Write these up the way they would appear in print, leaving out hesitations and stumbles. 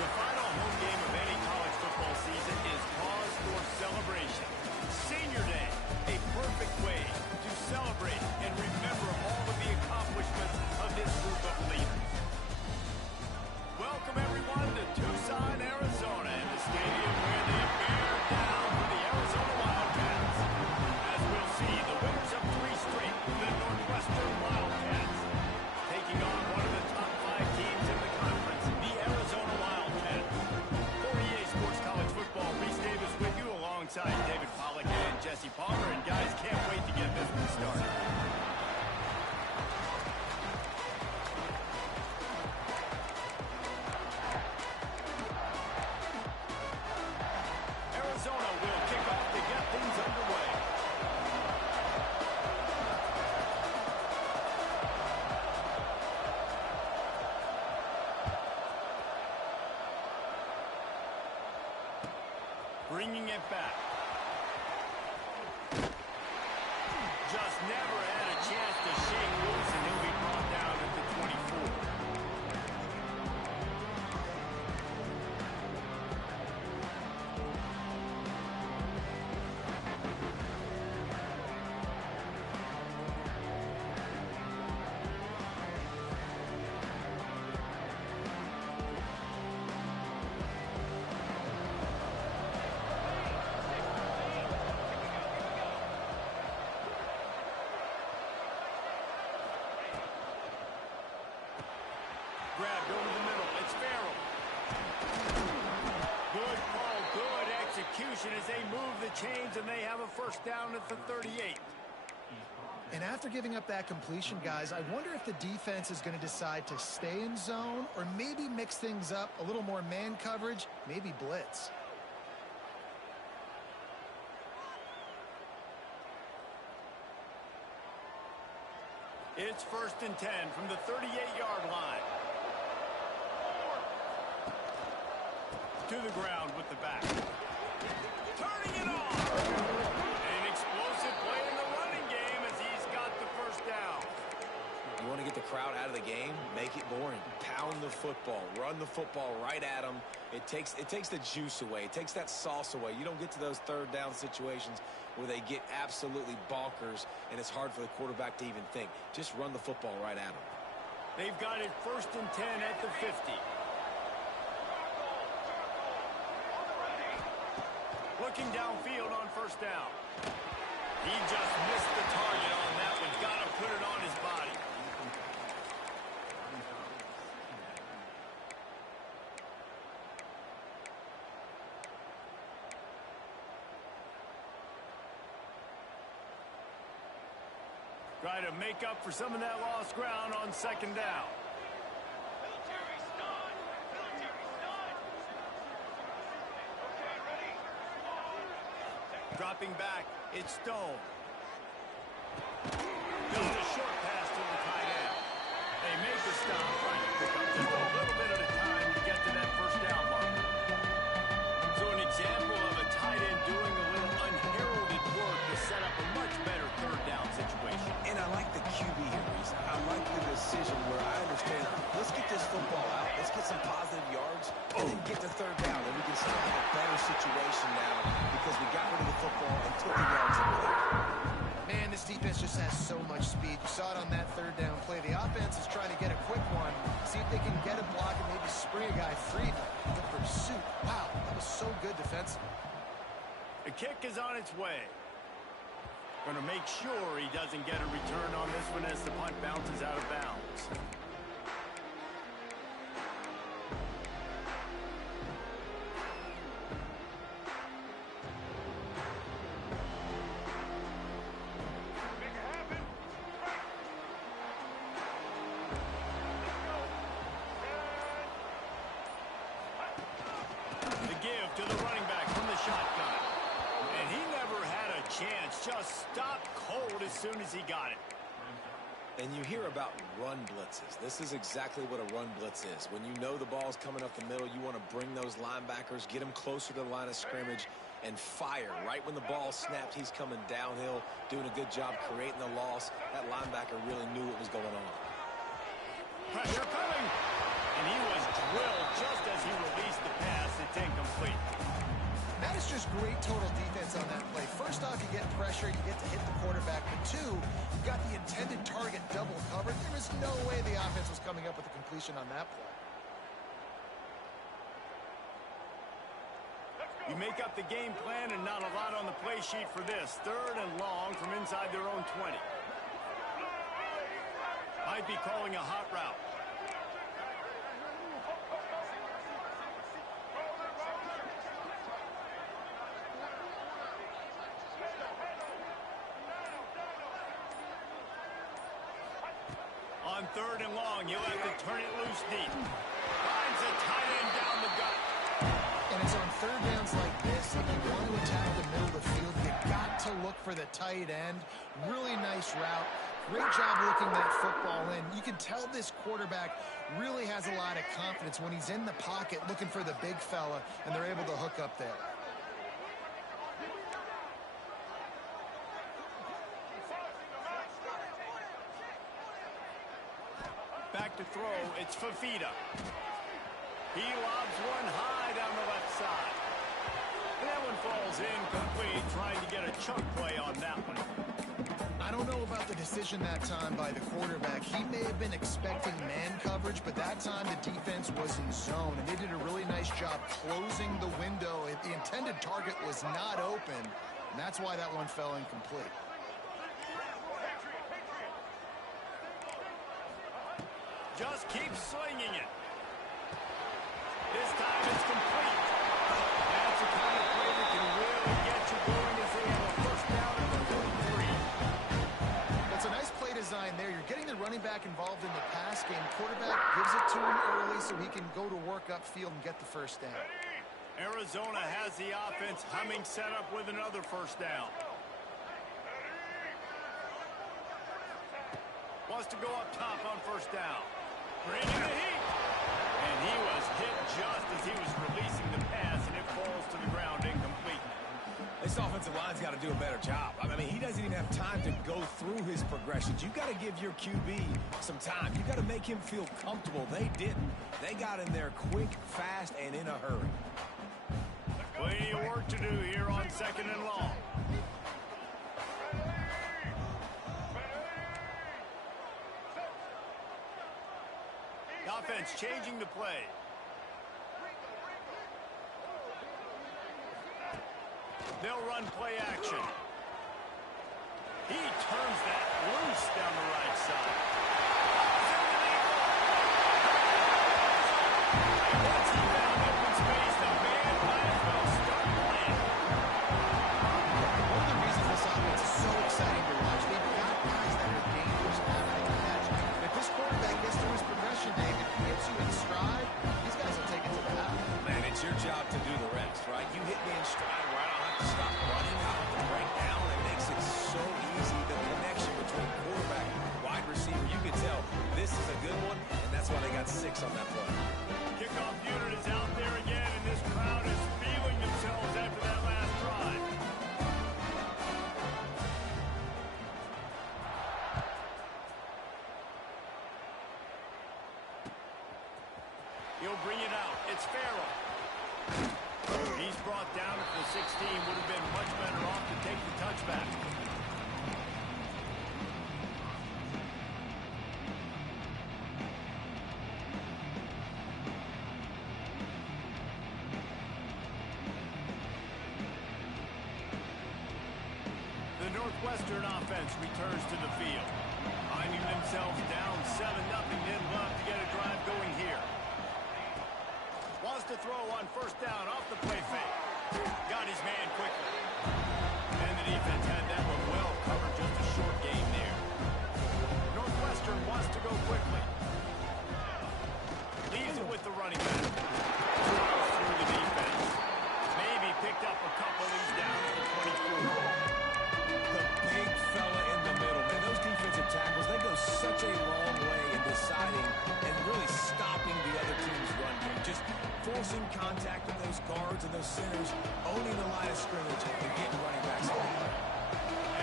The final home game of any college football season is cause for celebration. Senior Day, a perfect way to celebrate and remember all of the accomplishments of this group of leaders. Welcome, everyone, to Tucson, Arizona, and the stadium where they bear down for the Arizona Wildcats. As we'll see, the winners of 3 straight, the Northwestern Wildcats, taking on one of the top 5 teams in the conference, the Arizona Wildcats. For EA Sports College Football, Reese Davis with you alongside David Pollack and Jesse Palmer. And guys, can't wait to get this one started. Arizona will kick off to get things underway. Bringing it back. Just never had a chance to shake loose, and he'll be brought down at the 24. Grabbed over the middle. It's Farrell. Good call, good execution as they move the chains, and they have a first down at the 38. And after giving up that completion, guys, I wonder if the defense is going to decide to stay in zone or maybe mix things up, a little more man coverage, maybe blitz. It's 1st and 10 from the 38-yard line. To the ground with the back. Turning it on. An explosive play in the running game as he's got the first down. You want to get the crowd out of the game? Make it boring. Pound the football. Run the football right at them. It takes the juice away. It takes that sauce away. You don't get to those third down situations where they get absolutely bonkers and it's hard for the quarterback to even think. Just run the football right at them. They've got it 1st and 10 at the 50. Looking downfield on first down. He just missed the target on that one. Got to put it on his body. Try to make up for some of that lost ground on 2nd down. Dropping back, it's Stone. Just a short pass to the tight end. They made the stop, trying to pick up just a little bit at a time to get to that first down marker. So an example of a tight end doing a little unheralded work to set up a much better third down situation. And I like the QB here, Reese. I like the decision where I understand, let's get this football out, let's get some positive yards, and then get to third down, and we can still have a better situation now because we got rid of the football and took the yards away. Man, this defense just has so much speed. You saw it on that third down play. The offense is trying to get a quick one, see if they can get a block and maybe spring a guy free. But the pursuit, wow, that was so good defensively. The kick is on its way. Going to make sure he doesn't get a return on this one as the punt bounces out of bounds. just stopped cold as soon as he got it. And you hear about run blitzes. This is exactly what a run blitz is. When you know the ball's coming up the middle, you want to bring those linebackers, get them closer to the line of scrimmage, and fire. Right when the ball snapped, he's coming downhill, doing a good job creating the loss. That linebacker really knew what was going on. Pressure coming. And he was drilled just as he released the pass. It's incomplete. That is just great total defense on that play. First off, you get pressure, you get to hit the quarterback. But two, you got the intended target double covered. There is no way the offense was coming up with a completion on that play. You make up the game plan and not a lot on the play sheet for this. 3rd and long from inside their own 20. Might be calling a hot route. On 3rd and long, you'll have to turn it loose deep. Finds a tight end down the gut. And it's on 3rd downs like this. If you want to attack the middle of the field, you got to look for the tight end. Really nice route. Great job looking that football in. You can tell this quarterback really has a lot of confidence when he's in the pocket looking for the big fella, and they're able to hook up there. Back to throw, it's Fafita. He lobs one high down the left side. And that one falls incomplete, trying to get a chunk play on that one. I don't know about the decision that time by the quarterback. He may have been expecting man coverage, but that time the defense was in zone, and they did a really nice job closing the window. The intended target was not open, and that's why that one fell incomplete. Just keep swinging it. This time it's complete. That's the kind of play that can really get you going as they have a first down at the 33. It's a nice play design there. You're getting the running back involved in the pass game. Quarterback gives it to him early so he can go to work upfield and get the first down. Arizona has the offense humming, set up with another first down. Wants to go up top on first down. Bringing the heat. And he was hit just as he was releasing the pass, and it falls to the ground incomplete. This offensive line's got to do a better job. I mean, he doesn't even have time to go through his progressions. You got to give your QB some time. You got to make him feel comfortable. They didn't. They got in there quick, fast, and in a hurry. Plenty of work to do here on 2nd and long. Offense changing the play. They'll run play action. He turns that loose down the right side. Once he found open space, the man might as well start playing. One of the reasons this offense is so exciting to watch, they've got guys that are dangerous after the catch. If this quarterback gets through his progression, David, gets you in stride, these guys will take it to the house. Man, it's your job to do the rest, right? You hit me in stride where I don't have to stop running, I don't have to break down. It makes it so easy, the connection between quarterback and wide receiver. You can tell this is a good one, and that's why they got 6 on that play. Kickoff unit is out there again, and this crowd is feeling themselves after that last drive. He'll bring it out. It's Farrell. He's brought down at the 16. Would have been much better off to take the touchback. The Northwestern offense returns to the field. Finding themselves down 7-0, they'd love to get a drive going here. Wants to throw on first down off the play fake. Got his man quickly. And the defense had that one well covered, just a short gain there. Northwestern wants to go quickly. Leaves it with the running back. Through the defense. Maybe picked up a couple. He's down to the 24. The finishing contact with those guards and those centers, owning the line of scrimmage and getting running backs open.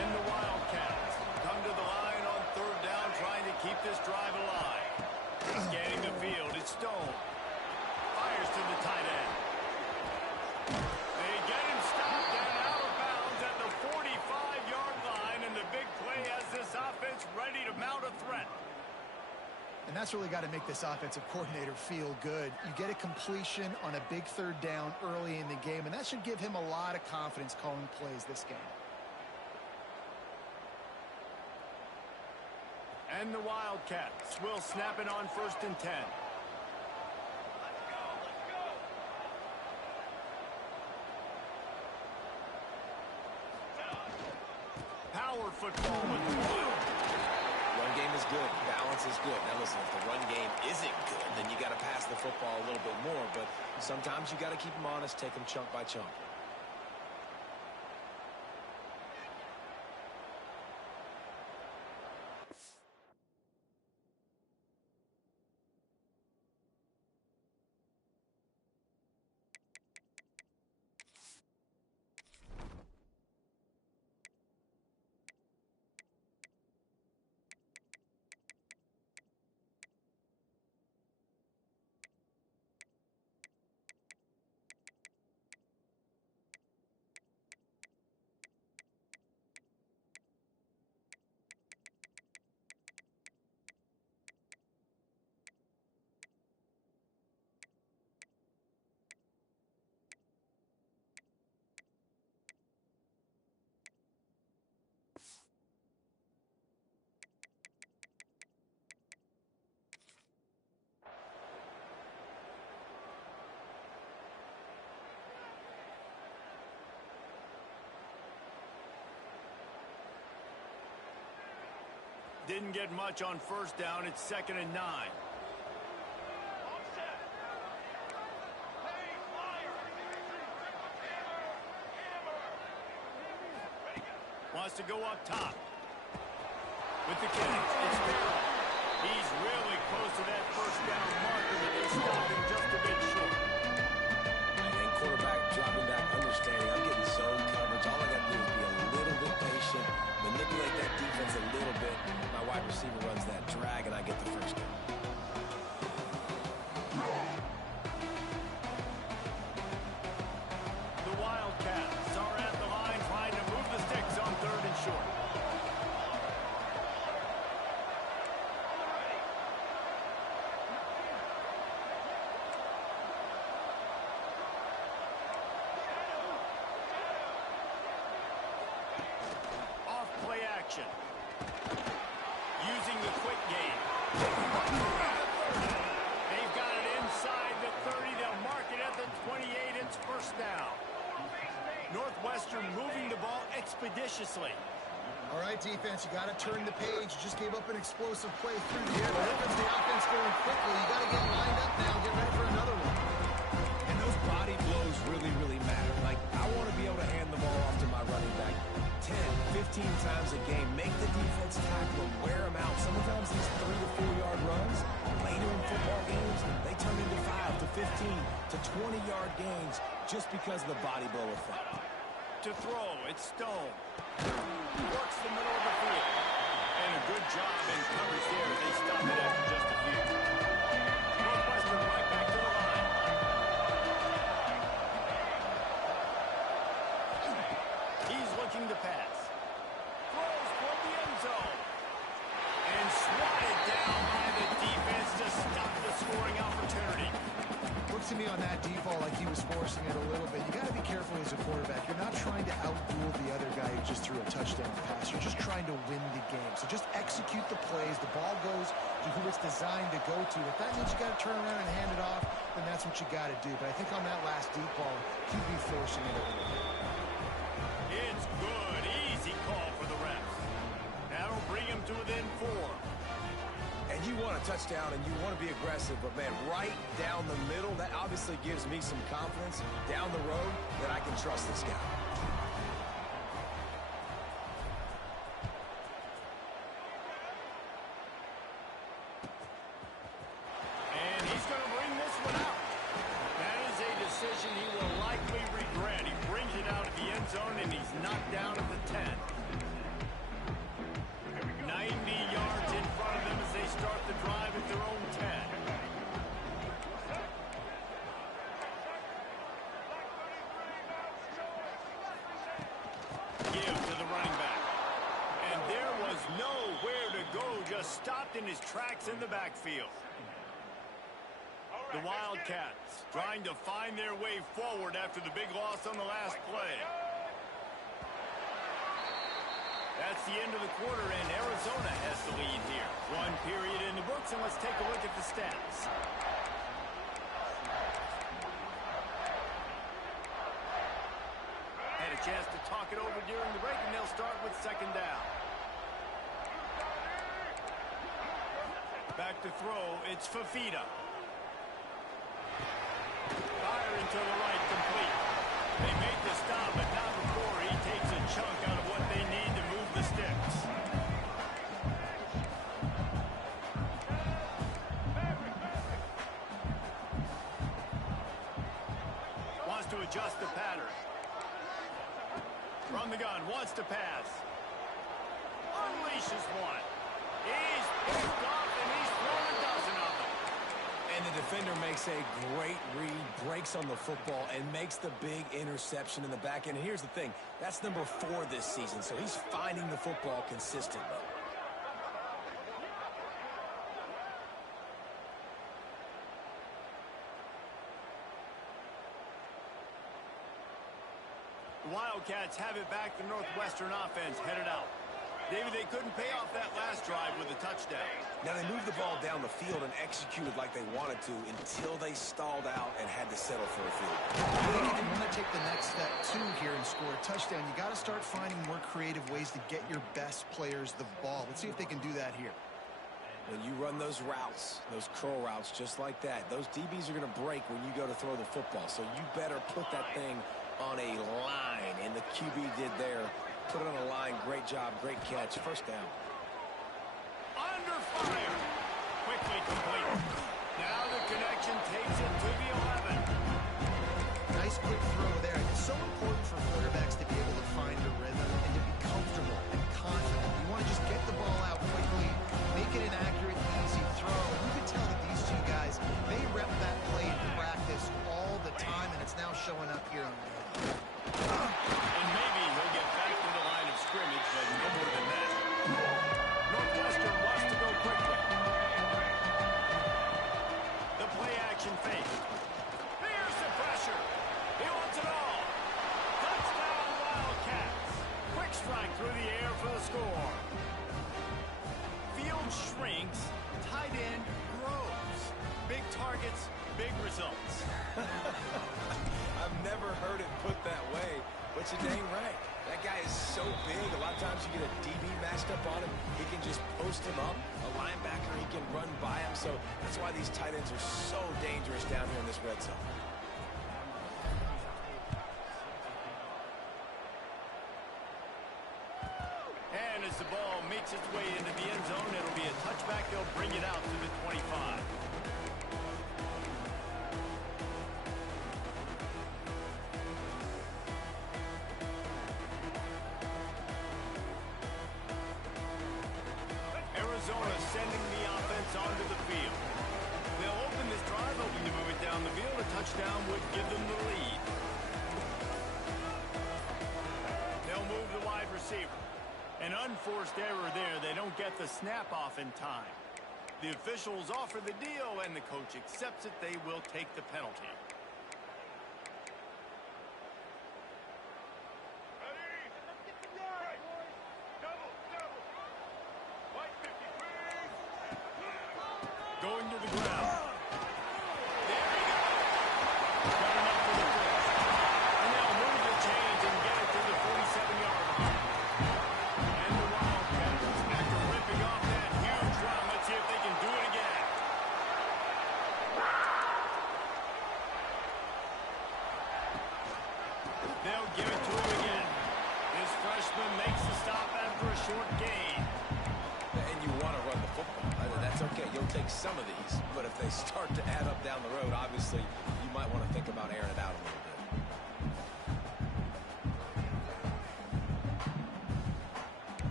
And the Wildcats come to the line on third down, trying to keep this drive alive. Scanning the field, it's Stone. Fires to the tight end. They get him stopped and out of bounds at the 45-yard line, and the big play has this offense ready to mount a threat. And that's really got to make this offensive coordinator feel good. You get a completion on a big third down early in the game, and that should give him a lot of confidence calling plays this game. And the Wildcats will snap it on 1st and 10. Power football with the ball. Run game is good. Balance is good. Now listen, if the run game isn't good, then you got to pass the football a little bit more. But sometimes you got to keep them honest, take them chunk by chunk. Didn't get much on 1st down. It's 2nd and 9. Wants to go up top. With the catch, it's Farrell. He's really close to that 1st down marker, but they stopped him just a bit short. And quarterback dropping back, understanding I'm getting zone coverage. All I got to do is be a little bit patient, manipulate that defense a little bit. My wide receiver runs that drag, and I get the 1st down. The Wildcats are at the line trying to move the sticks on 3rd and short. Off play action. Using the quick game. They've got it inside the 30. They'll mark it at the 28. It's 1st down. Northwestern moving the ball expeditiously. All right, defense, you got to turn the page. You just gave up an explosive play through the air. Here comes the offense going quickly. You got to get lined up now. Get ready for another one. And those body blows really, really matter. Like, I want to be able to hand the ball off to my running back 10, 15 times a game. Make the defense tackle them, wear them out. Sometimes these 3 to 4 yard runs, later in football games, they turn into 5 to 15 to 20-yard gains just because of the body blow effect. To throw, it's Stone. Works the middle of the field. And a good job in coverage there. They stop it after just a few. Northwestern right back to the line. He's looking to pass. Throws toward the end zone. And swatted down by the defense to stop the scoring opportunity. Looks to me on that default like he was forcing it a little bit. You got to be careful as a quarterback. You're not trying to outduel the other guy who just threw a touchdown pass. You're just trying to win the game. So just execute the plays. The ball goes to who it's designed to go to. If that means you got to turn around and hand it off, then that's what you got to do. But I think on that last deep ball, he'd be forcing it a little bit. It's good. Easy call for the refs. That'll bring him to within 4. And you want a touchdown and you want to be aggressive, but man, right down the middle, that obviously gives me some confidence down the road that I can trust this guy. And he's going to bring this one out. That is nowhere to go, just stopped in his tracks in the backfield. The Wildcats trying to find their way forward after the big loss on the last play. That's the end of the quarter, and Arizona has the lead here. One period in the books, and let's take a look at the stats. Had a chance to talk it over during the break, and they'll start with second down. Back to throw, it's Fafita. Firing to the right, complete. They make the stop, but not before he takes a chunk out of what they need to move the sticks. Wants to adjust the pattern. From the gun, wants to pass. Unleashes one. He's picked off, and he's thrown a dozen of them. And the defender makes a great read, breaks on the football, and makes the big interception in the back end. And here's the thing, that's number 4 this season, so he's finding the football consistently. The Wildcats have it back. The Northwestern offense headed out. David, they couldn't pay off that last drive with a touchdown. Now, they moved the ball down the field and executed like they wanted to until they stalled out and had to settle for a field. I think if you want to take the next step, too, here and score a touchdown, you got to start finding more creative ways to get your best players the ball. Let's see if they can do that here. When you run those routes, those curl routes just like that, those DBs are going to break when you go to throw the football. So you better put that thing on a line, and the QB did there. Put it on a line. Great job. Great catch. First down. Under fire. Quickly complete. Now the connection takes it to the 11. Nice quick throw there. It's so important for quarterbacks to be able to find a rhythm and to be comfortable and confident. You want to just get the ball out quickly, make it an accurate, easy throw. And you can tell that these two guys, they rep that play in practice all the time, and it's now showing up here on the end. And maybe he'll get back to the line of scrimmage, but no more than that. Northwestern wants to go quickly. The play action fake. Here's the pressure. He wants it all. Touchdown Wildcats. Quick strike through the air for the score. Field shrinks, tight end grows. Big targets, big results. I've never heard it put that way, but you're dang right. That guy is so big. A lot of times you get a DB matched up on him. He can just post him up. A linebacker, he can run by him. So that's why these tight ends are so dangerous down here in this red zone. And as the ball makes its way into the end zone, it'll be a touchback. They'll bring it out to the 25. Arizona sending the offense onto the field. They'll open this drive, hoping to move it down the field. A touchdown would give them the lead. They'll move the wide receiver. An unforced error there. They don't get the snap off in time. The officials offer the deal, and the coach accepts it. They will take the penalty. Going to the ground. There he goes. Got enough for the first. And they'll move the chains and get it to the 47-yard line. And the Wildcats, after ripping off that huge run, let's see if they can do it again. They'll give it to him again. This freshman makes the stop after a short gain. And you want to run the football. That's okay. You'll take some of these. But if they start to add up down the road, obviously, you might want to think about airing it out a little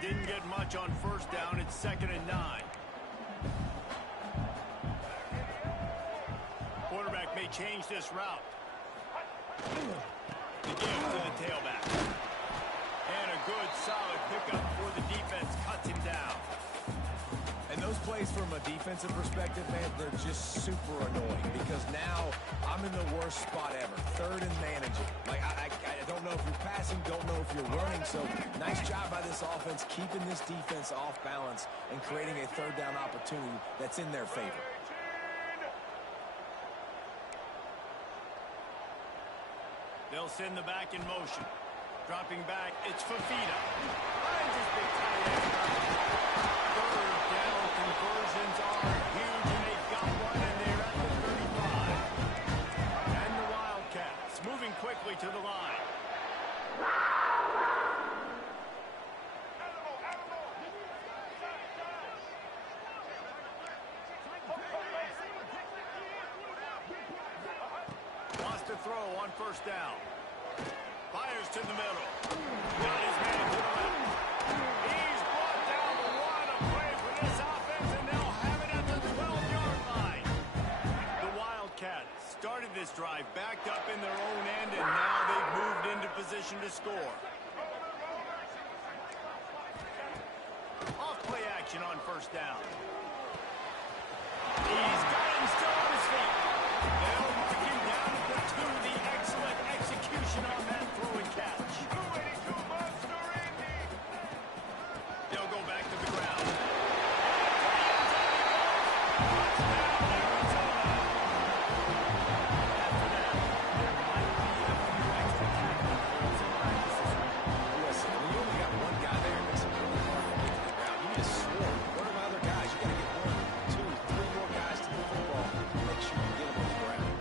bit. Didn't get much on first down. It's 2nd and 9. Quarterback may change this route. The give to plays from a defensive perspective, man, they're just super annoying because now I'm in the worst spot ever. Third and managing. Like, I don't know if you're passing, don't know if you're running. So nice job by this offense keeping this defense off balance and creating a third down opportunity that's in their favor. They'll send the back in motion. Dropping back, it's Fafita. Finds his big tight end. Third down conversions are huge, and they've got one, and they're at the 35. And the Wildcats moving quickly to the line. Wants to throw on first down. Fires to the middle. Got his man to the left. He's brought down the one. A play for this offense, and they'll have it at the 12-yard line. The Wildcats started this drive backed up in their own end, and now they've moved into position to score. Off play action on first down. He's got him still on his feet. They'll mark him down at the 2. The excellent execution on that throw and catch. They'll go back to the ground. Touchdown, Arizona. After that, there might be a few extra tackling points in practice this week. Listen, when you only got one guy there, it makes it really hard to get to the ground. You need a swarm. What are my other guys? You got to get 1, 2, 3 more guys to the football to make sure you get them on the ground.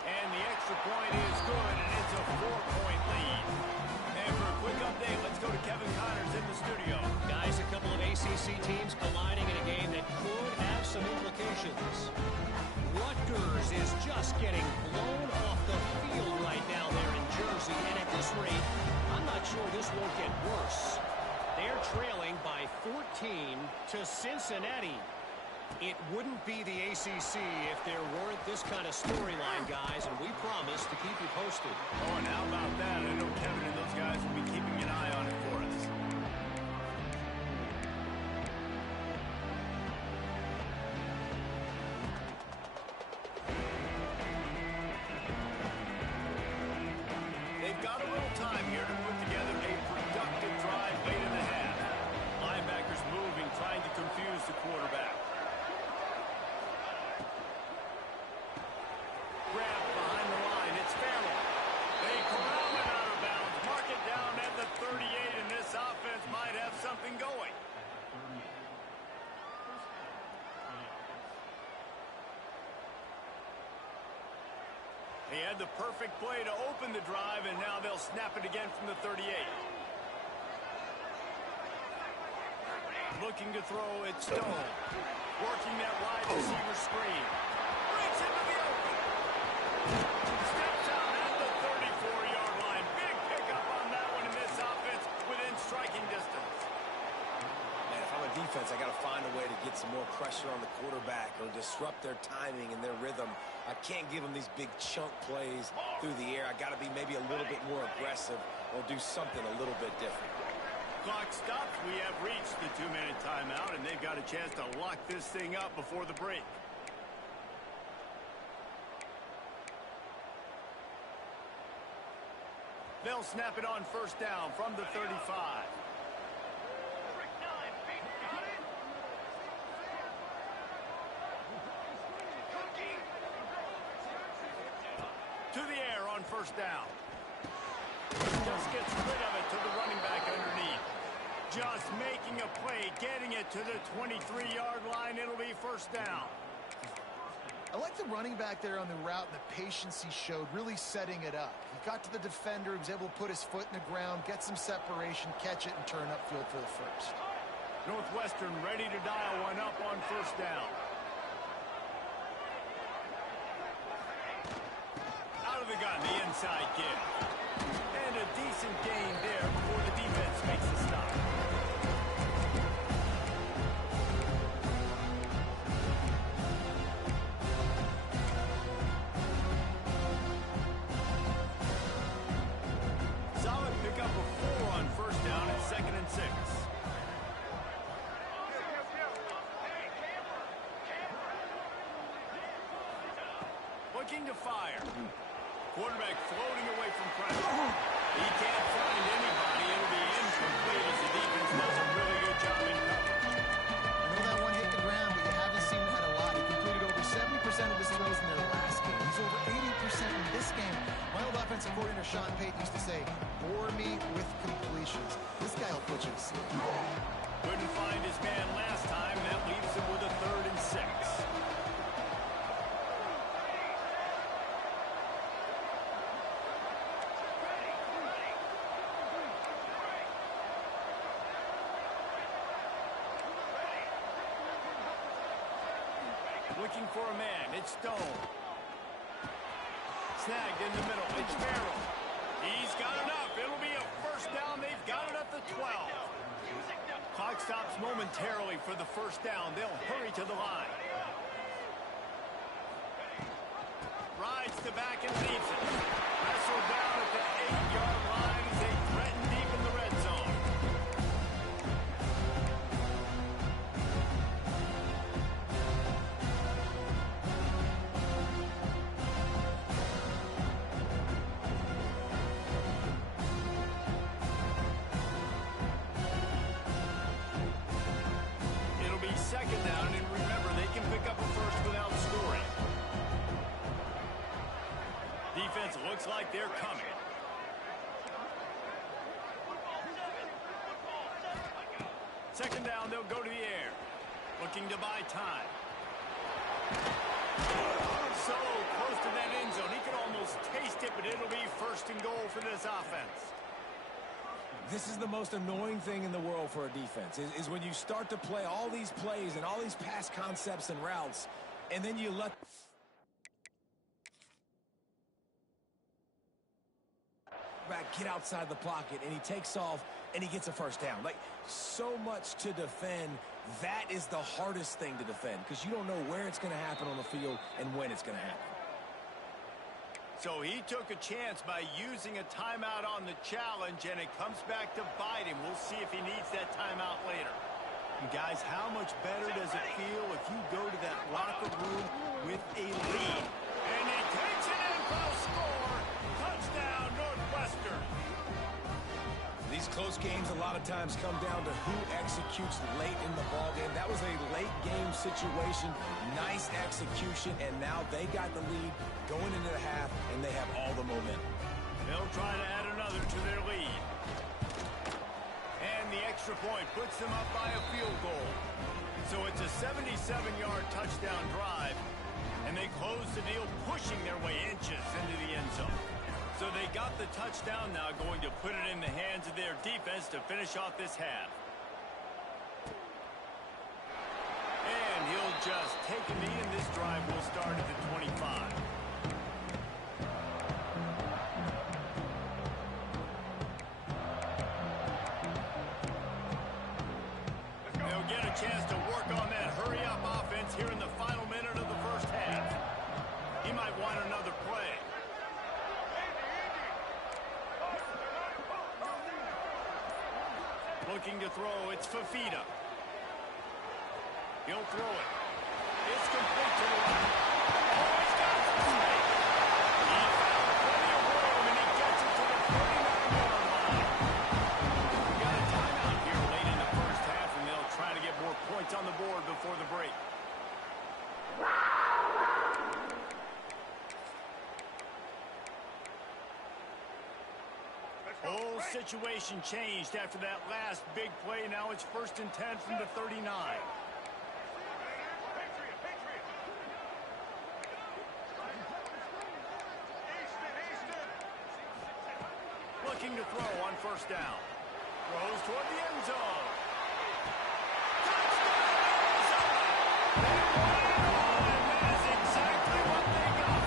And the extra point is good, and it's a 4-point lead. And for a quick update, let's go to Kevin Connors in the studio. Guys, a couple of ACC teams colliding in a game that could have some implications. Rutgers is just getting blown off the field right now there in Jersey, and at this rate, I'm not sure this won't get worse. They're trailing by 14 to Cincinnati. It wouldn't be the ACC if there weren't this kind of storyline, guys, and we promise to keep you posted. Oh, and how about that? I know Kevin and those guys will be keeping an eye on it for us. They've got a little time here to put together a productive drive late in the half. Linebackers moving, trying to confuse the quarterback. Grab behind the line. It's Farrell. They corral him out of bounds. Mark it down at the 38, and this offense might have something going. They had the perfect play to open the drive, and now they'll snap it again from the 38. Looking to throw, it's Stone. Working that wide receiver screen. Breaks into the open. Steps out at the 34-yard line. Big pickup on that one, in this offense within striking distance. Man, if I'm a defense, I got to find a way to get some more pressure on the quarterback or disrupt their timing and their rhythm. I can't give them these big chunk plays through the air. I got to be maybe a little bit more aggressive or do something a little bit different. Clock stops. We have reached the 2-minute timeout, and they've got a chance to lock this thing up before the break. They'll snap it on first down from the 35. To the air on first down. Just gets rid of it to the running back underneath. Just making a play, getting it to the 23-yard line. It'll be first down. I like the running back there on the route and the patience he showed, really setting it up. He got to the defender, he was able to put his foot in the ground, get some separation, catch it, and turn upfield for the first. Northwestern ready to dial one up on first down. Out of the gun, the inside kick. And a decent gain there before the defense makes the stop. Solid pickup of 4 on first down and 2nd and 6. preparing to fire. Quarterback floating away from pressure. He can't find anybody. It'll be incomplete as the defense does a really good job in coverage. I know that one hit the ground, but you haven't seen him had a lot. He completed over 70% of his throws in their last game. He's over 80% in this game. My old offensive coordinator, Sean Payton, used to say, bore me with completions. This guy will put you to sleep. Couldn't find his man last time. That leaves him with a 3rd and 6. Looking for a man. It's Stone. Snagged in the middle. It's Farrell. He's got enough. It'll be a first down. They've got it at the 12. Clock stops momentarily for the first down. They'll hurry to the line. Rides the back and leaves it. Wrestled down at the 8-yard line as they threaten deep in the red zone. Second down, and remember, they can pick up a first without scoring. Defense looks like they're coming. Second down, they'll go to the air. Looking to buy time. So close to that end zone. He could almost taste it, but it'll be 1st and goal for this offense. This is the most annoying thing in the world for a defense, is when you start to play all these plays and all these pass concepts and routes, and then you let back get outside the pocket, and he takes off, and he gets a first down. Like, so much to defend. That is the hardest thing to defend, because you don't know where it's going to happen on the field and when it's going to happen. So he took a chance by using a timeout on the challenge, and it comes back to bite him. We'll see if he needs that timeout later. And guys, how much better does it feel if you go to that locker room with a lead? And he takes it in for a score. Touchdown, Northwestern. These close games a lot of times come down to who executes late in the ballgame. That was a late game situation. Nice execution, and now they got the lead going into the half, and they have all the momentum. They'll try to add another to their lead. And the extra point puts them up by a field goal. So it's a 77-yard touchdown drive, and they close the deal, pushing their way inches into the end zone. So they got the touchdown, now going to put it in the hands of their defense to finish off this half. And he'll just take a knee, and this drive will start at the 25. They'll get a chance to work on that hurry-up offense here in the final minute of the first half. He might want another play. Looking to throw, it's Fafita. He'll throw it. It's complete to the right. Oh, he's got some space. He found plenty of room, and he gets it to the 39-yard line. We got a timeout here late in the first half, and they'll try to get more points on the board before the break. Whole situation changed after that last big play. Now it's 1st and 10 from the 39. Looking to throw on 1st down. Throws toward the end zone. Touchdown, Arizona! They won it all, and that is exactly what they got.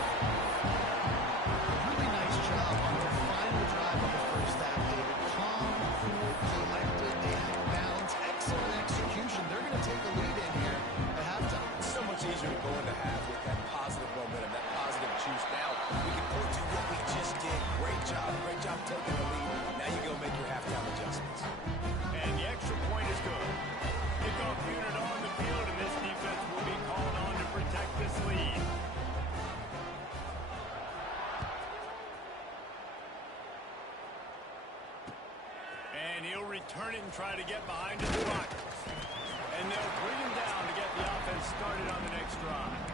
Really nice job on their final drive of the first half, David. Calm, cool, collected. They had balance. Excellent execution. They're going to take a lead in here at halftime. It's so much easier to go into half with that positive momentum, that positive juice. Now we can point to what we just did. Great job taking the lead. Now you go make your halftime adjustments. And the extra point is good. Kickoff unit on the field, and this defense will be called on to protect this lead. he'll return it and try to get behind his blockers. And they'll bring him down to get the offense started on the next drive.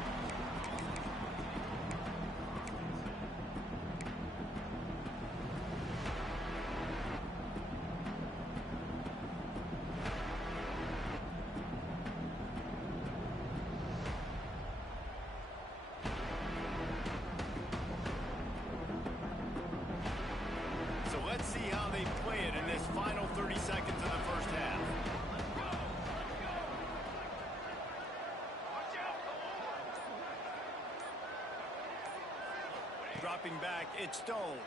Let's see how they play it in this final 30 seconds of the first half. Dropping back, it's Stone.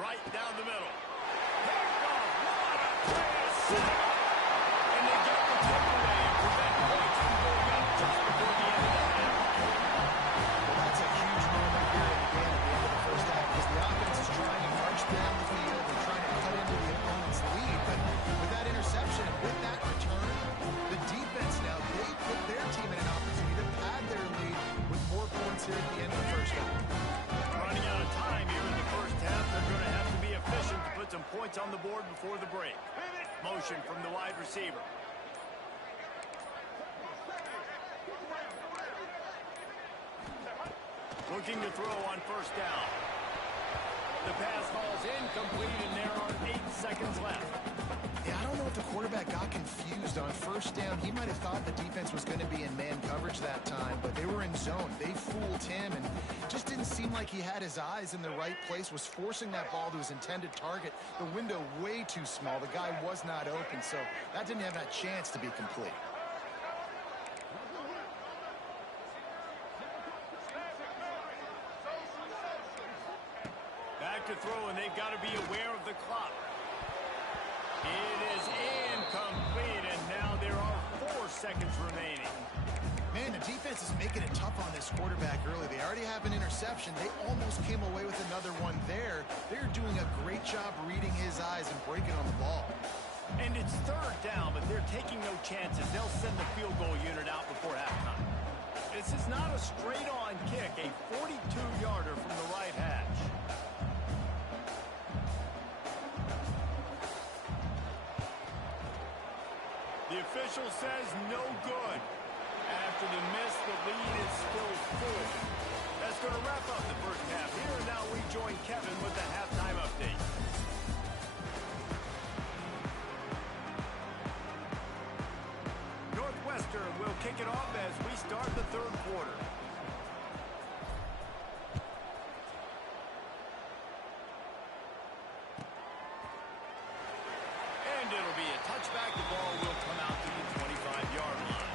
Right down the middle. Picked off. What a play to set up. And they get the takeaway and prevent points from going up just before the end of the half. Well, that's a huge moment here in the game at the end of the first half because the offense is trying to march down the field and trying to cut into the opponent's lead. But with that interception and with that return, the defense now, they put their team in an opportunity to pad their lead with more points here at the end of the first half. Running out of time here in the first half. They're going to have to be efficient to put some points on the board before the break. Motion from the wide receiver. Looking to throw on first down. The pass falls incomplete, and there are 8 seconds left. Yeah, I don't know if the quarterback got confused on first down. He might have thought the defense was going to be in man coverage that time, but they were in zone. They fooled him, and just didn't seem like he had his eyes in the right place, was forcing that ball to his intended target. The window way too small. The guy was not open, so that didn't have that chance to be complete. Back to throw, and they've got to be aware of the clock. It is incomplete, and now there are 4 seconds remaining. Man, the defense is making it tough on this quarterback early. They already have an interception. They almost came away with another one there. They're doing a great job reading his eyes and breaking on the ball. And it's third down, but they're taking no chances. They'll send the field goal unit out before halftime. This is not a straight-on kick, a 42-yarder from the right hash. The official says no good. After the miss, the lead is still full. That's going to wrap up the first half. Here now we join Kevin with the halftime update. Northwestern will kick it off as we start the third quarter. And it'll be a touchback. The ball will come out to the 25-yard line.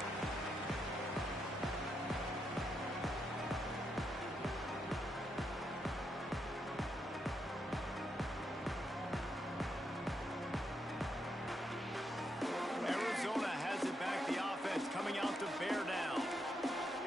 Arizona has it back. The offense coming out to bear down.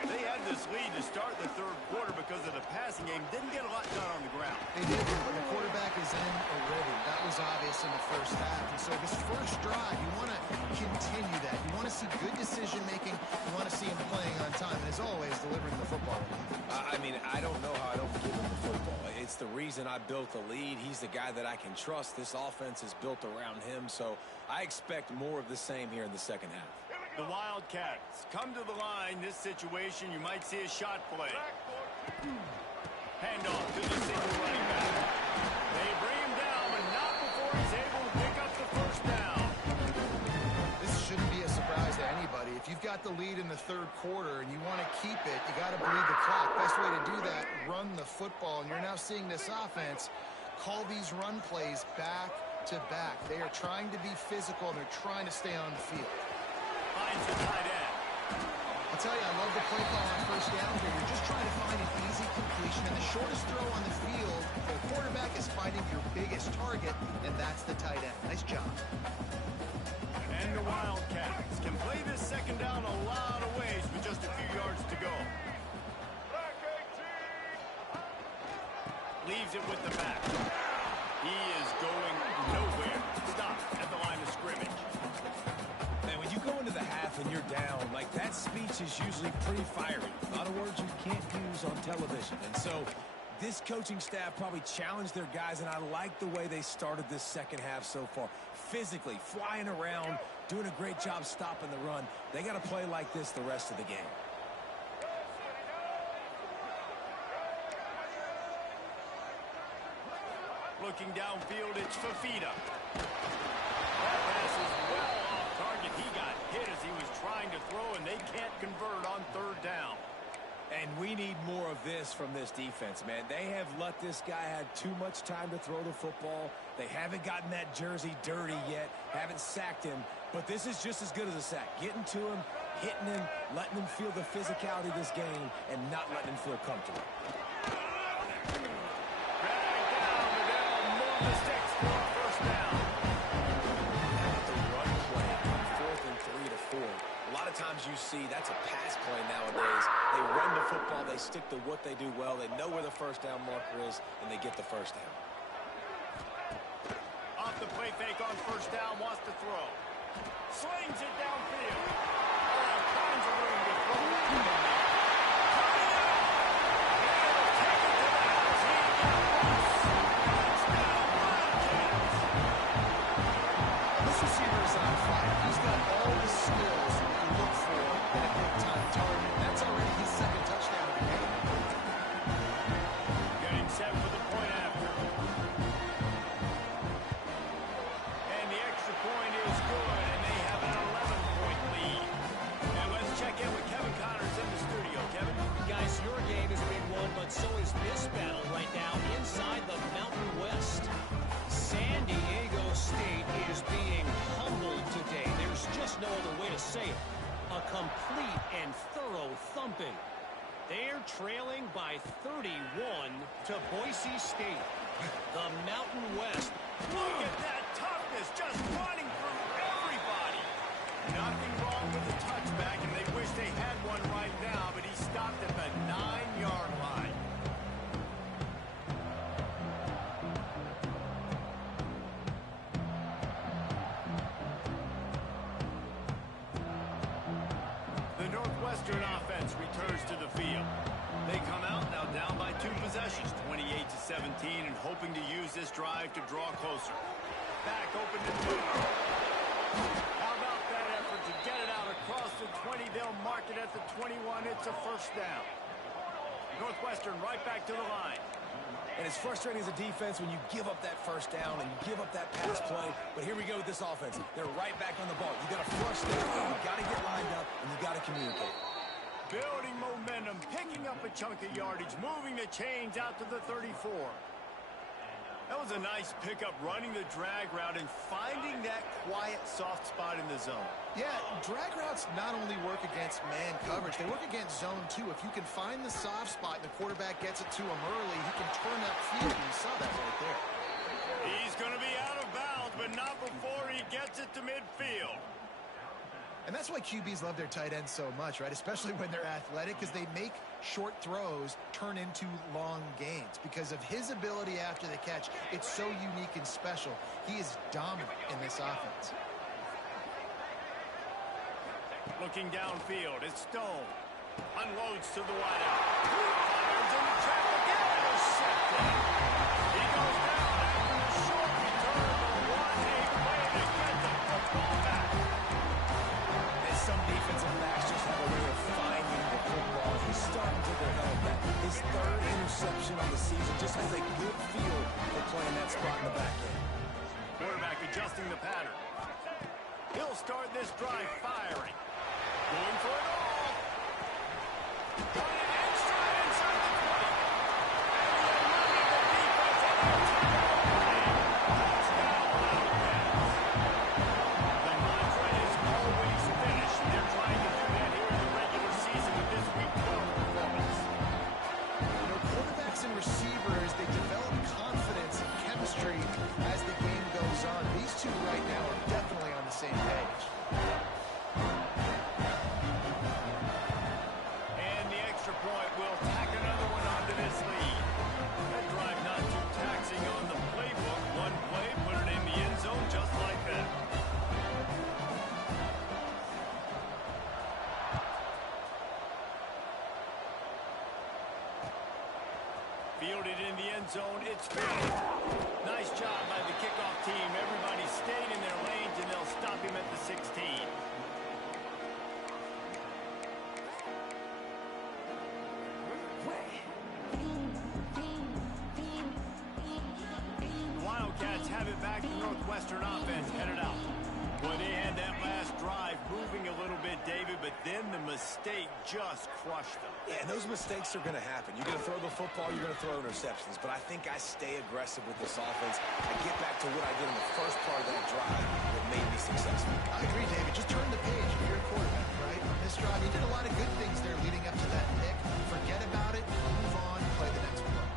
They had this lead to start the third quarter because of the passing game. Didn't get a lot done on the ground. They did, but the quarterback is in a rhythm. That was obvious in the first half. And so this first drive, you want to continue that. You want to see good decision-making. You want to see him playing on time. And as always, delivering the football. I mean, I don't know how I don't give him the football. It's the reason I built the lead. He's the guy that I can trust. This offense is built around him, so I expect more of the same here in the second half. The Wildcats come to the line. This situation, you might see a shot play. Handoff to the single running back. They bring him down, but not before he's able to pick up the first down. This shouldn't be a surprise to anybody. If you've got the lead in the third quarter and you want to keep it, you got to believe the clock. Best way to do that, run the football. And you're now seeing this offense call these run plays back to back. They are trying to be physical, and they're trying to stay on the field. Finds the tight end. I'll tell you, I love the play call on first down here. You're just trying to find an easy completion, and the shortest throw on the field for the quarterback is finding your biggest target, and that's the tight end. Nice job. And the Wildcats can play this second down a lot of ways with just a few yards to go. Leaves it with the back. He is going nowhere. Stop at the line of scrimmage. Man, when you go into the half and you're down, like that speech is usually pretty fiery. A lot of words you can't use on television. And so this coaching staff probably challenged their guys, and I like the way they started this second half so far. physically, flying around, doing a great job stopping the run. They got to play like this the rest of the game. Looking downfield, it's Fafita. That pass is well off target. He got hit as he was trying to throw, and they can't convert on third down. And we need more of this from this defense, man. They have let this guy have too much time to throw the football. They haven't gotten that jersey dirty yet, haven't sacked him. But this is just as good as a sack. Getting to him, hitting him, letting him feel the physicality of this game, and not letting him feel comfortable. Times you see that's a pass play nowadays. They run the football, they stick to what they do well, they know where the first down marker is, and they get the first down. Off the play fake on first down, wants to throw. Slings it downfield. All kinds of room to throw that one there. This receiver is on fire. He's got all the skills look for in a big-time target. That's already his second touchdown of the game. Getting set for the point after. And the extra point is good, and they have an 11-point lead. And let's check in with Kevin Connors in the studio. Kevin? Guys, your game is being won, but so is this battle right now inside the Mountain West. San Diego State is being humbled today. There's just no other way to say it. A complete and thorough thumping. They're trailing by 31 to Boise State. The Mountain West. Look at that toughness, just running through everybody. Nothing wrong with the touchback, and they wish they had one right now, but he stopped at the 9-yard line. The Northwestern offense returns to the field. They come out now down by 2 possessions, 28-17, and hoping to use this drive to draw closer. Back open to Newton. How about that effort to get it out across the 20? They'll mark it at the 21. It's a first down. Northwestern right back to the line. And it's frustrating as a defense when you give up that first down and you give up that pass play. But here we go with this offense. They're right back on the ball. You got to flush them. You got to get lined up, and you got to communicate. Building momentum, picking up a chunk of yardage, moving the chains out to the 34. That was a nice pickup, running the drag route and finding that quiet, soft spot in the zone. Yeah, drag routes not only work against man coverage, they work against zone too. If you can find the soft spot and the quarterback gets it to him early, he can turn that field, and you saw that right there. He's going to be out of bounds, but not before he gets it to midfield. And that's why QBs love their tight ends so much, right? Especially when they're athletic, because they make short throws turn into long gains. Because of his ability after the catch, it's so unique and special. He is dominant in this offense. Looking downfield, it's Stone. Unloads to the wideout. Fires in the traffic. Intercepted. He goes down after a short return, but what a way to get the football back. Some defensive backs just have a way of finding the football. He's starting to develop that. His 3rd interception of the season, just has a good feel for playing that spot in the back end. Quarterback adjusting the pattern. He'll start this drive firing. Going for it all. Going in extra inside the 20. And the 11, the defense at the touchdown Wildcats. The mantra is always finish. They're trying to do that here in the regular season with this Week 12 performance. You know, quarterbacks and receivers, they develop confidence and chemistry as the game goes on. These two right now are definitely on the same page. And the extra point will tack another one onto this lead. That drive not too taxing on the play loaded in the end zone. It's filled. Nice job by the kickoff team. Everybody stayed in their lanes, and they'll stop him at the 16. The Wildcats have it back. The Northwestern offense headed out. Well, they had that last drive moving a little bit, David, but then the mistake just crushed them. Yeah, and those mistakes are going to happen. You're going to throw the football, you're going to throw interceptions. But I think I stay aggressive with this offense. I get back to what I did in the first part of that drive that made me successful. I agree, David. Just turn the page if you're a quarterback, right? On this drive, you did a lot of good things there leading up to that pick. Forget about it, move on, play the next play.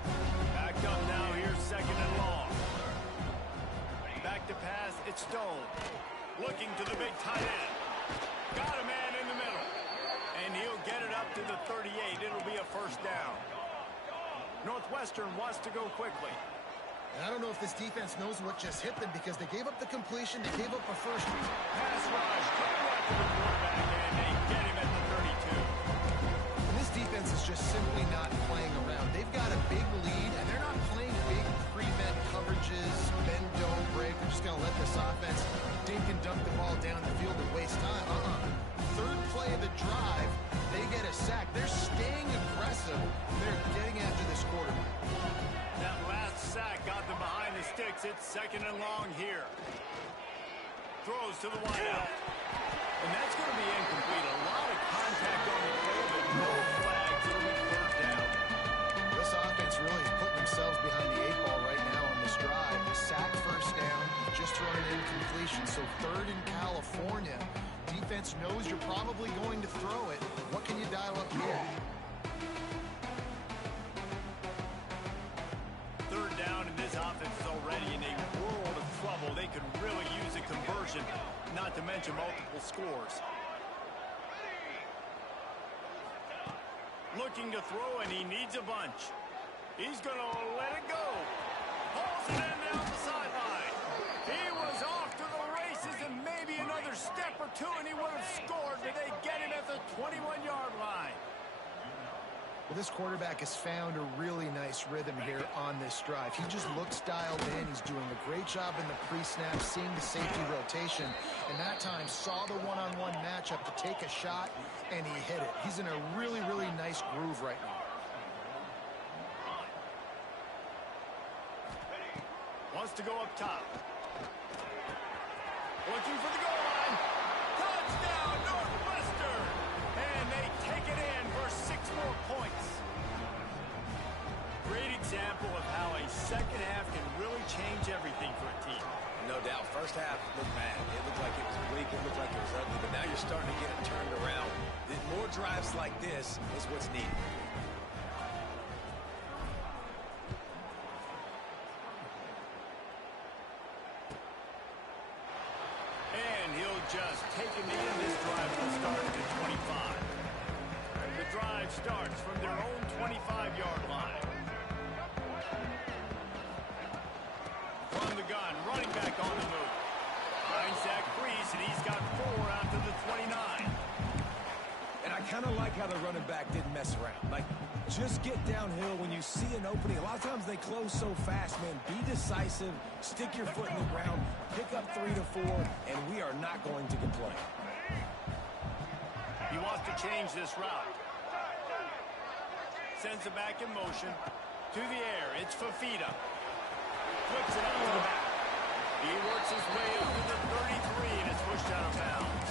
Backed up now, here's second and long. Back to pass, it's Stone. Looking to the big tight end. Got a man in the middle. And he'll get it up to the 38. It'll be a first down. Northwestern wants to go quickly. And I don't know if this defense knows what just hit them because they gave up the completion, they gave up a first. Pass rush, coming right to the quarterback, and they get him at the 32. And this defense is just simply not playing around. They've got a big lead, and they're not playing big prevent coverages, bend, don't break. They're just going to let this offense dink and dunk the ball down the field and waste time. Third play of the drive, they get a sack. They're staying aggressive. They're getting after this quarterback. That last sack got them behind the sticks. It's second and long here. Throws to the wideout. And that's going to be incomplete. A lot of contact on the play, but no flags. It'll be third down. This offense really is putting themselves behind the 8-ball right now on this drive. Sack first down, just throwing an incompletion. So third in California. Defense knows you're probably going to throw it. What can you dial up here? Third down, and this offense is already in a world of trouble. They could really use a conversion, not to mention multiple scores. Looking to throw, and he needs a bunch. He's going to let it go. Pulls it in down the sideline. He was off to the races, and maybe another step or two, and he would have scored, but they get him at the 21-yard line. Well, this quarterback has found a really nice rhythm here on this drive. He just looks dialed in. He's doing a great job in the pre-snap, seeing the safety rotation, and that time saw the one-on-one matchup to take a shot, and he hit it. He's in a really, really nice groove right now. Wants to go up top. Looking for the goal line. Touchdown, Northwestern! And they take it in for 6 more points. Great example of how a second half can really change everything for a team. No doubt. First half looked bad. It looked like it was bleak. It looked like it was ugly. But now you're starting to get it turned around. More drives like this is what's needed. And he'll just take him in. This drive will start at the 25. The drive starts from their own 25-yard line. From the gun, running back on the move. Finds Zach Brees, and he's got 4 after the 29. And I kind of like how the running back didn't mess around. Like, just get downhill when you see an opening. A lot of times they close so fast, man. Be decisive, stick your foot in the ground, pick up 3 to 4, and we are not going to complain. He wants to change this route. Sends it back in motion. To the air, it's Fafita. Flips it out to the back. He works his way up to the 33 and is pushed out of bounds.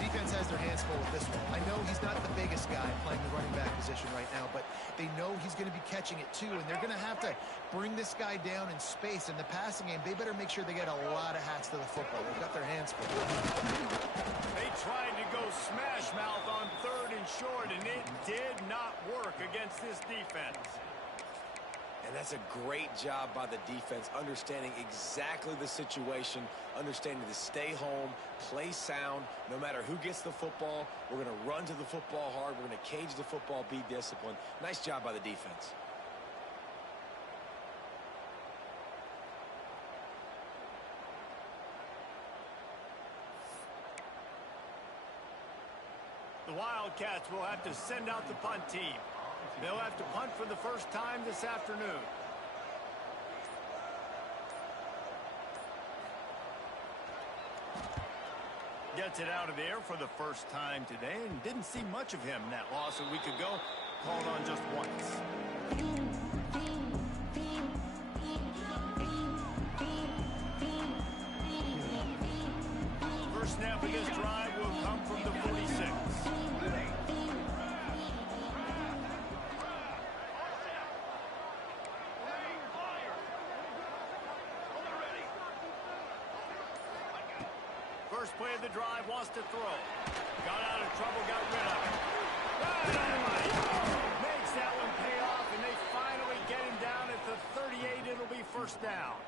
Defense has their hands full with this one. I know he's not the biggest guy playing the running back position right now, but they know he's going to be catching it too, and they're going to have to bring this guy down in space. In the passing game, they better make sure they get a lot of hats to the football. They've got their hands full. They tried to go smash mouth on 3rd and short, and it did not work against this defense. And that's a great job by the defense, understanding exactly the situation, understanding to stay home, play sound. No matter who gets the football, we're going to run to the football hard. We're going to cage the football, be disciplined. Nice job by the defense. The Wildcats will have to send out the punt team. They'll have to punt for the first time this afternoon. Gets it out of there for the first time today, and didn't see much of him that loss a week ago. Called on just once. First snap of this drive will come from the 46. First play of the drive, wants to throw. Got out of trouble, got rid of it. Makes that one pay off, and they finally get him down at the 38. It'll be first down.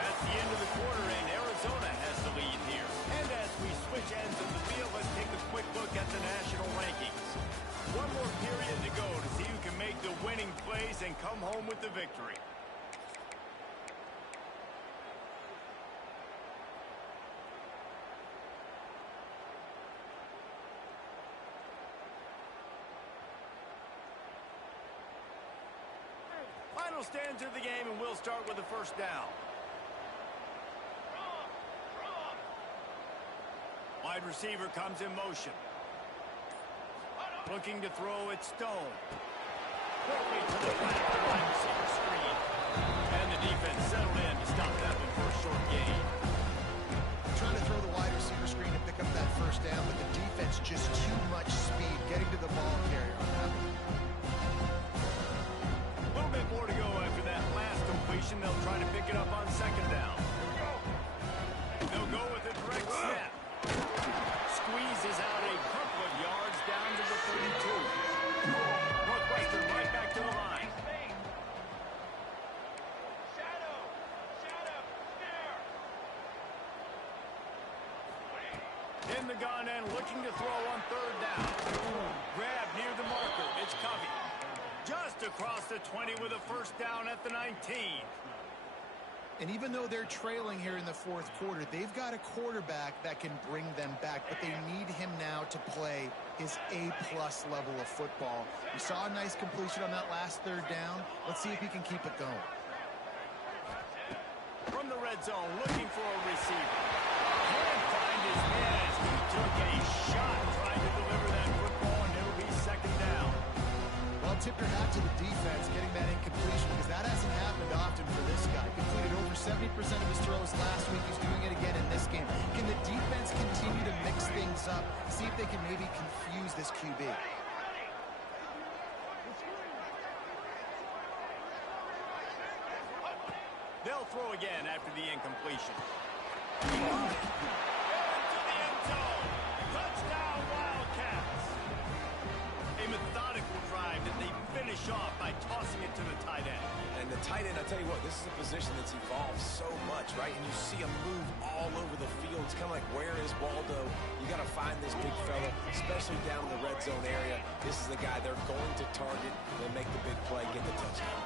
That's the end of the quarter, and Arizona has the lead here. And as we switch ends of the field, let's take a quick look at the national rankings. One more period to go to see who can make the winning plays and come home with the victory. Final stands of the game, and we'll start with the first down. Wide receiver comes in motion. Looking to throw it, Stone. Quickly to the left, the wide receiver screen. And the defense settled in to stop that one for a short gain. Trying to throw the wide receiver screen and pick up that first down, but the defense just too much speed getting to the ball carrier on that one. A little bit more to go after that last completion. They'll try to pick it up on second down. They'll go with a direct snap. Squeezes out a couple of yards down to the 32. Northwestern right back to the line. In the gun and looking to throw on third down. Grab near the marker. It's Covey. Just across the 20 with a first down at the 19. And even though they're trailing here in the fourth quarter, they've got a quarterback that can bring them back, but they need him now to play his A-plus level of football. We saw a nice completion on that last third down. Let's see if he can keep it going. From the red zone, looking for a receiver. Can't find his man as he took a shot trying to deliver that football, and it'll be second down. Well, tip your hat to the defense getting that incompletion, because that hasn't happened often for this guy. Completed over 70% of his throws last week. He's doing it again in this game. Can the defense continue to mix things up, see if they can maybe confuse this QB? They'll throw again after the incompletion. Into the end zone. Touchdown, Wildcats. A methodical drive that they finish off by tossing it to the tight end. And the tight end, I tell you what, this is a position that's evolved so much, right? And you see him move all over the field. It's kind of like, where is Waldo? You got to find this big fella, especially down in the red zone area. This is the guy they're going to target. They'll make the big play, get the touchdown.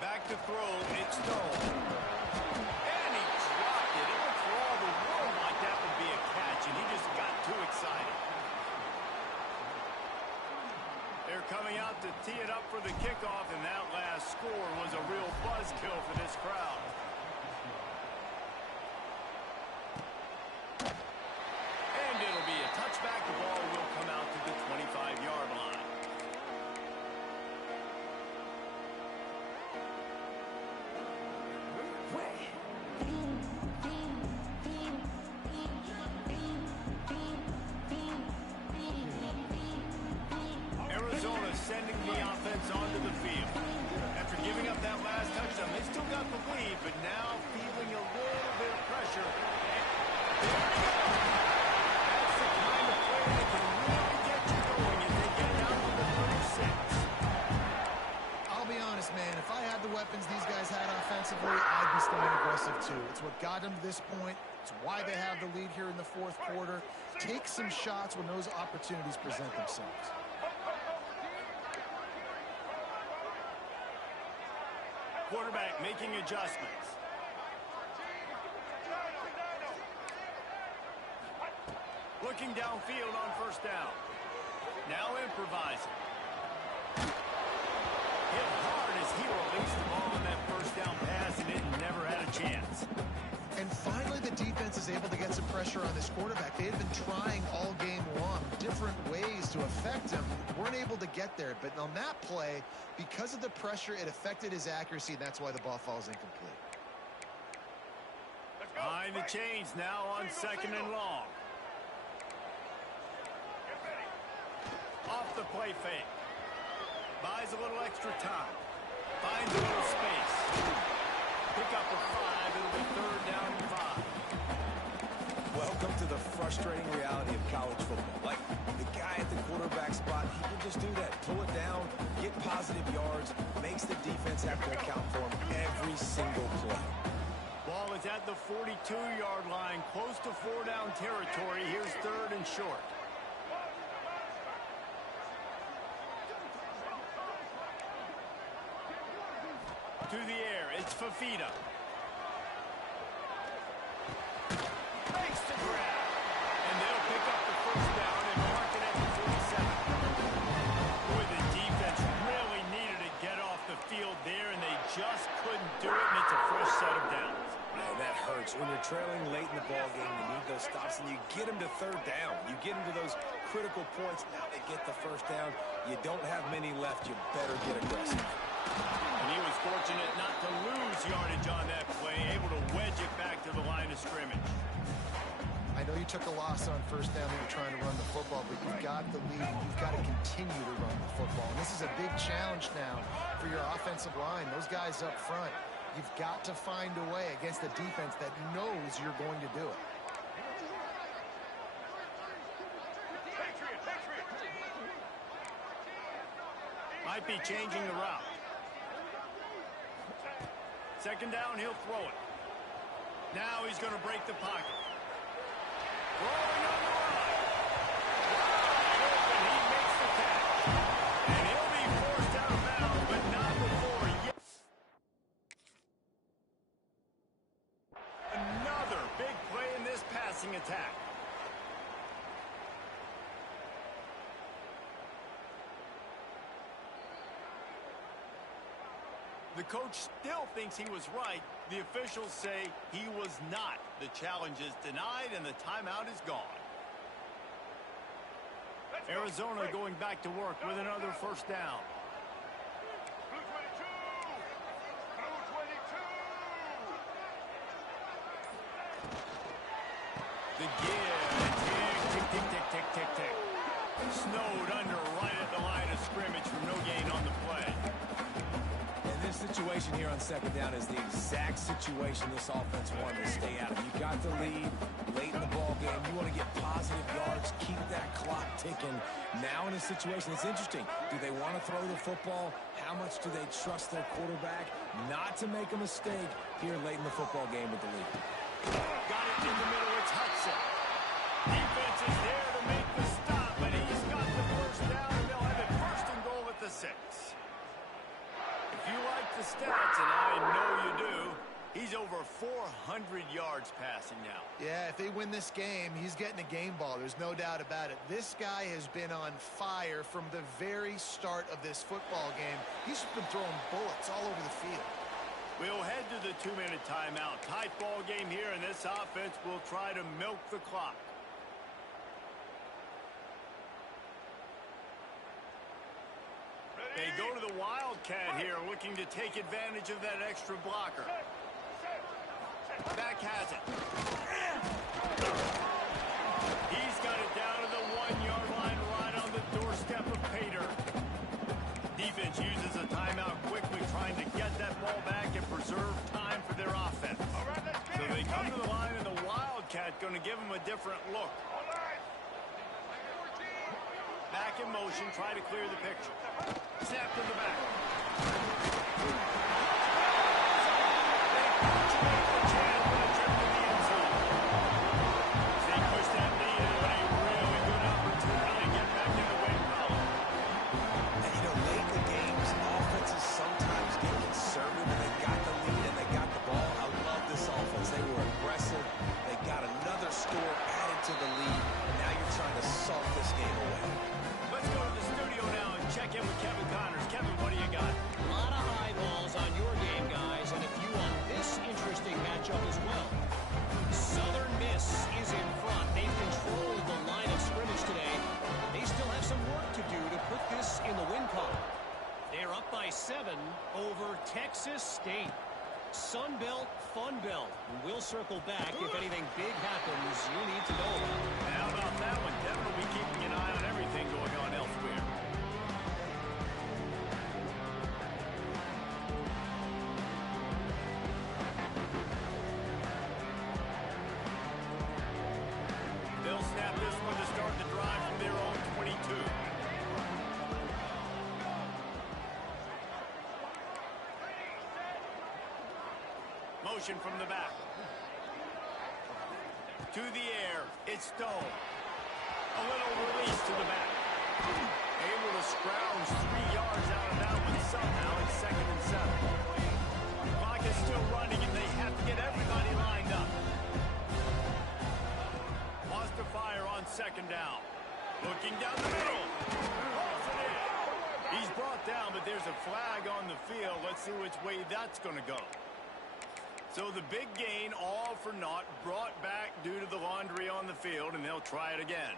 Back to throw, it's Stone. And he dropped it. It looked for all the world like that would be a catch, and he just got too excited. They're coming out to tee it up for the kickoff, and that last score was a real buzzkill for this crowd. And it'll be a touchback. The ball will come out to the 25-yard line. Arizona sending the offense onto the field. After giving up that last touchdown, they still got the lead, but now feeling a little bit of pressure. And there we go. That's the kind of play that can really get you going as they get down to the 36. I'll be honest, man. If I had the weapons these guys had offensively, I'd be staying aggressive too. It's what got them to this point. It's why they have the lead here in the fourth quarter. Take some shots when those opportunities present themselves. Quarterback making adjustments. Looking downfield on first down. Now improvising. Hit hard as he released the ball on that first down pass, and it never had a chance. And finally, the defense is able to get some pressure on this quarterback. They had been trying all game long different ways to affect him. Weren't able to get there. But on that play, because of the pressure, it affected his accuracy, and that's why the ball falls incomplete. Behind the chains now on second and long. Off the play fake. Buys a little extra time. Finds a little space. Pick up a 5. It'll be third down and 5. Welcome to the frustrating reality of college football. Like, the guy at the quarterback spot, he can just do that. Pull it down, get positive yards, makes the defense have to account for him every single play. Ball is at the 42-yard line, close to 4-down territory. Here's third and short. To the air, it's Fafita. Makes the grab. And they'll pick up the first down and mark it at the 47. Boy, the defense really needed to get off the field there, and they just couldn't do it, and it's a fresh set of downs. Man, that hurts. When you're trailing late in the ball game, you need those stops, and you get them to third down. You get them to those critical points. Now they get the first down. You don't have many left. You better get aggressive. And he was fortunate not to lose yardage on that play, able to wedge it back to the line of scrimmage. I know you took a loss on first down. They were trying to run the football, but you've got the lead. You've got to continue to run the football. And this is a big challenge now for your offensive line. Those guys up front, you've got to find a way against a defense that knows you're going to do it. Might be changing the route. Second down, he'll throw it. Now he's going to break the pocket. Throwing on the run. And he makes the catch. And he'll be forced out of bounds, but not before yet. Another big play in this passing attack. The coach still thinks he was right. The officials say he was not. The challenge is denied, and the timeout is gone. Arizona going back to work with another first down. Blue 22! Blue 22! The give. Tick, tick, tick, tick, tick, tick, tick. Snowed under right at the line of scrimmage for no gain on the play. This situation here on second down is the exact situation this offense wanted to stay out of. You got the lead late in the ball game. You want to get positive yards, keep that clock ticking. Now in a situation, it's interesting. Do they want to throw the football? How much do they trust their quarterback not to make a mistake here late in the football game with the lead? Got it in the middle. It's Hudson. Defense is there to make the stop, but he's got the first down, and they'll have it first and goal at the 6. If you like the stats, and I know you do, he's over 400 yards passing now. Yeah, if they win this game, he's getting a game ball. There's no doubt about it. This guy has been on fire from the very start of this football game. He's been throwing bullets all over the field. We'll head to the 2-minute timeout. Tight ball game here, and this offense will try to milk the clock. They go to the Wildcat here, looking to take advantage of that extra blocker. Back has it. He's got it down to the 1-yard line, right on the doorstep of Pater. Defense uses a timeout quickly, trying to get that ball back and preserve time for their offense. So they come to the line, and the Wildcat going to give them a different look. Back in motion, try to clear the picture. Snap to the back. They punctuate the chance for the trip to the end zone. They push that lead out, a really good opportunity to get back in the win column. And, you know, late in the games, offenses sometimes get conservative, and they got defense. They were aggressive. They got another score added to the lead, and now you're trying to salt this game away. Let's go to the studio now and check in with Kevin Connors. Kevin, what do you got? A lot of eyeballs on your game, guys, and a few on this interesting matchup as well. Southern Miss is in front. They've controlled the line of scrimmage today. They still have some work to do to put this in the win column. They're up by 7 over Texas State. Sun Belt, Fun Belt. We'll circle back if anything big happens you need to know about. And how about that one? Devin will be keeping an eye on everything going on elsewhere. They'll snap this one to start the drive from their own 22. Motion from the back. To the air. It's Stone. A little release to the back. Able to scrounge 3 yards out of that one somehow. It's 2nd and 7. Clock is still running, and they have to get everybody lined up. Wants to fire on 2nd down. Looking down the middle. Pulls it in. He's brought down, but there's a flag on the field. Let's see which way that's going to go. So the big gain, all for naught, brought back due to the laundry on the field, and they'll try it again.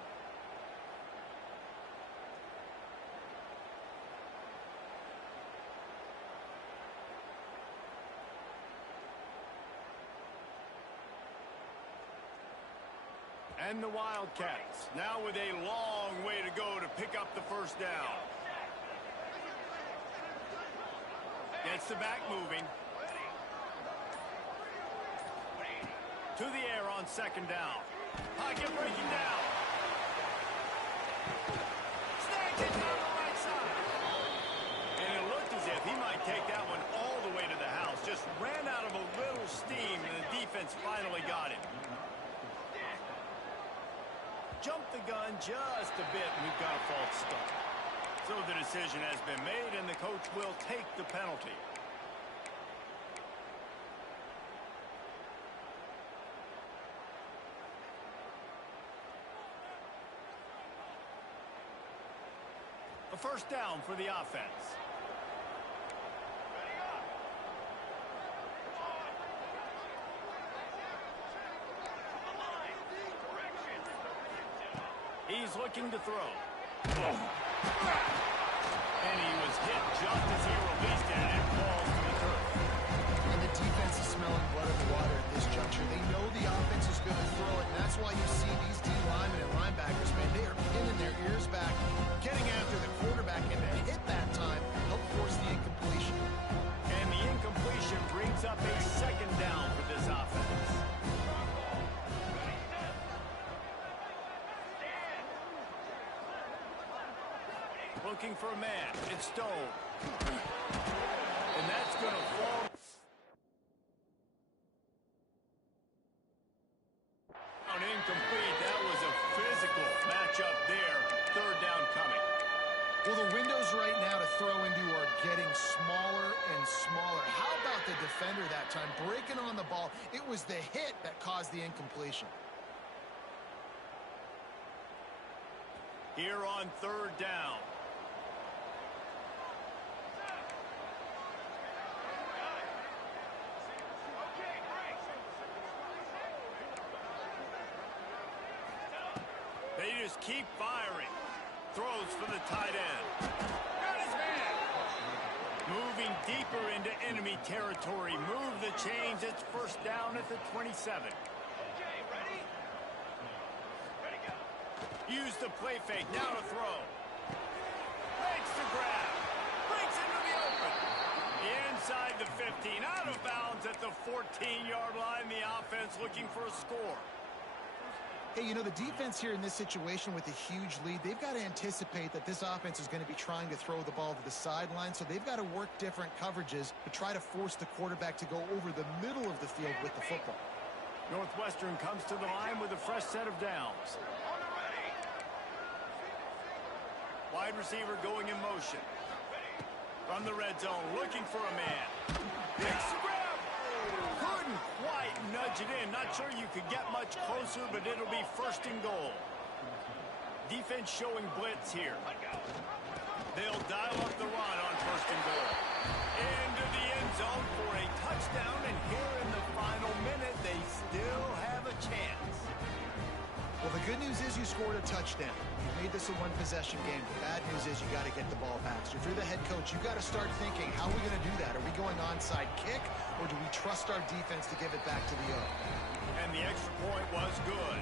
And the Wildcats, now with a long way to go to pick up the first down. Gets the back moving. To the air on 2nd down. Pocket breaking down. Snagged it down the right side. And it looked as if he might take that one all the way to the house. Just ran out of a little steam, and the defense finally got him. Jumped the gun just a bit, and we've got a false start. So the decision has been made, and the coach will take the penalty. A first down for the offense. He's looking to throw. And he was hit just as he released it, and it falls to the turf. And the defense is smelling blood in the water at this juncture. They know the offense is going to throw it, and that's why you see these D linemen and linebackers, man, they are pinning their ears back, getting after the quarterback, and to hit that time, help force the incompletion. And the incompletion brings up a 2nd down for this offense. Looking for a man. It's Stone. And that's going to fall. Incomplete. That was a physical matchup there. 3rd down coming. Well, the windows right now to throw into are getting smaller and smaller. How about the defender that time breaking on the ball? It was the hit that caused the incompletion. Here on 3rd down. They just keep firing. Throws for the tight end. Got his man. Moving deeper into enemy territory. Move the chains. It's first down at the 27. Use the play fake. Now to throw. Makes the grab. Breaks into the open. Inside the 15. Out of bounds at the 14-yard line. The offense looking for a score. Hey, you know, the defense here in this situation with a huge lead, they've got to anticipate that this offense is going to be trying to throw the ball to the sideline, so they've got to work different coverages to try to force the quarterback to go over the middle of the field with the football. Northwestern comes to the line with a fresh set of downs. Wide receiver going in motion. From the red zone, looking for a man. Big grab. Couldn't quite nudge it in. Not sure you could get much closer, but it'll be first and goal. Defense showing blitz here. They'll dial up the run on first and goal. Into the end zone for a touchdown, and here in the final minute, they still have a chance. Well, the good news is you scored a touchdown. You made this a one-possession game. The bad news is you got to get the ball back. So if you're the head coach, you got to start thinking, how are we going to do that? Are we going onside kick, or do we trust our defense to give it back to the O? And the extra point was good.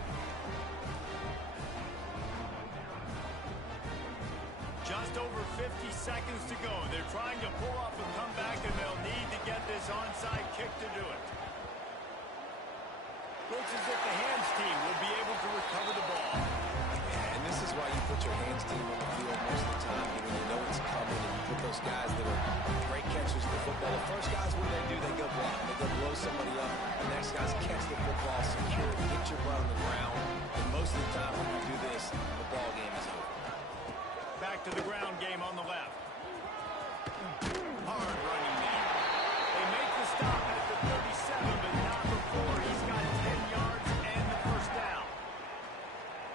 Just over 50 seconds to go. They're trying to pull off a comeback, and they'll need to get this onside kick to do it. Looks as if the hands team will be able to recover the ball. And this is why you put your hands team on the field most of the time, when you know it's coming, and you put those guys that are great catchers for football. The first guys, what do? They go block. They go blow somebody up. The next guys catch the football, secure it, get your butt on the ground. And most of the time when you do this, the ball game is over. Back to the ground game on the left. Hard running there. They make the stop at the 37, but not before he's got 10 yards and the first down.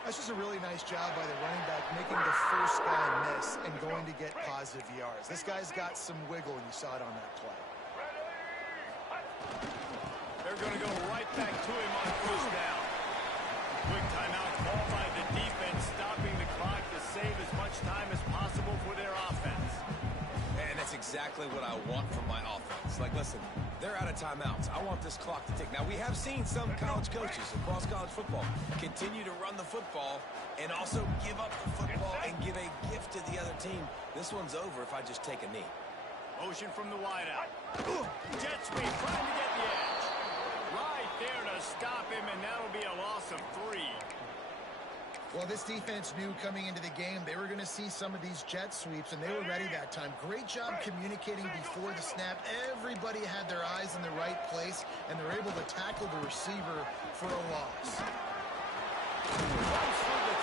That's just a really nice job by the running back, making the first guy miss and going to get positive yards. This guy's got some wiggle, and you saw it on that play. They're going to go right back to him on first down. Quick timeout called by the defense, stopping the clock to save as much time as possible for their offense. And that's exactly what I want from my offense. Like, listen, they're out of timeouts. I want this clock to tick. Now, we have seen some college coaches across college football continue to run the football and also give up the football and give a gift to the other team. This one's over if I just take a knee. Motion from the wideout. Jet sweep trying to get the edge. Right there to stop him, and that'll be a loss of 3. Well, this defense knew coming into the game they were going to see some of these jet sweeps, and they were ready that time. Great job communicating before the snap. Everybody had their eyes in the right place, and they're able to tackle the receiver for a loss. Runs through the